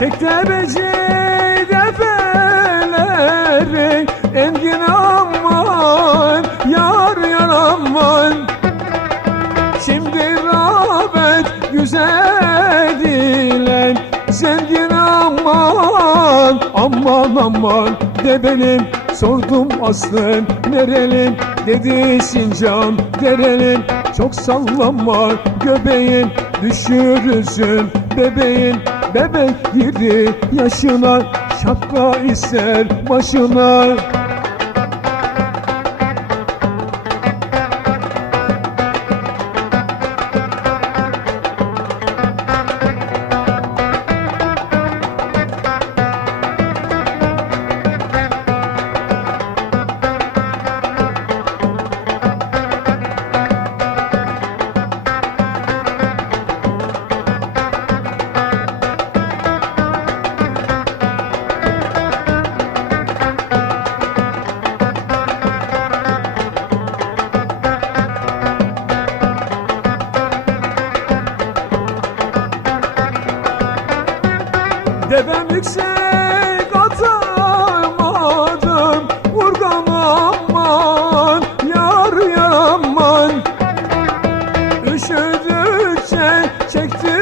Çek tebeci defeleri Engin aman Yar yar aman. Şimdi rağbet güzel ile Zengin aman. Aman aman de benim Sordum aslın nerelin Dedi Sincan derelin Çok sallama göbeğin Düşürürsün bebeğin Bebek girdi yaşına Şapka ister başına Devem yüksek atamadım Vurgan aman Yar yar aman Üşüdükçe çekti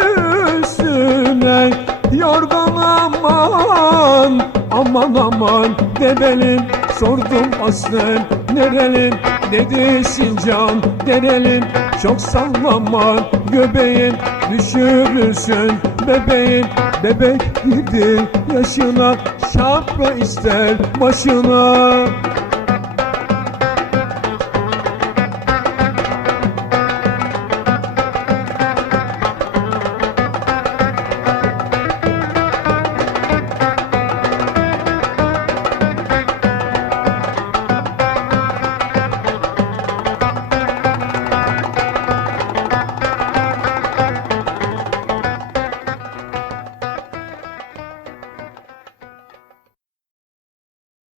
üstüne Yorgan aman. Aman aman debelin Sordum aslın nerelin Dedi Sincan derelin Çok sallama göbeğin Düşürürsün bebeğin Bebek girdi yaşına Şapka ister başına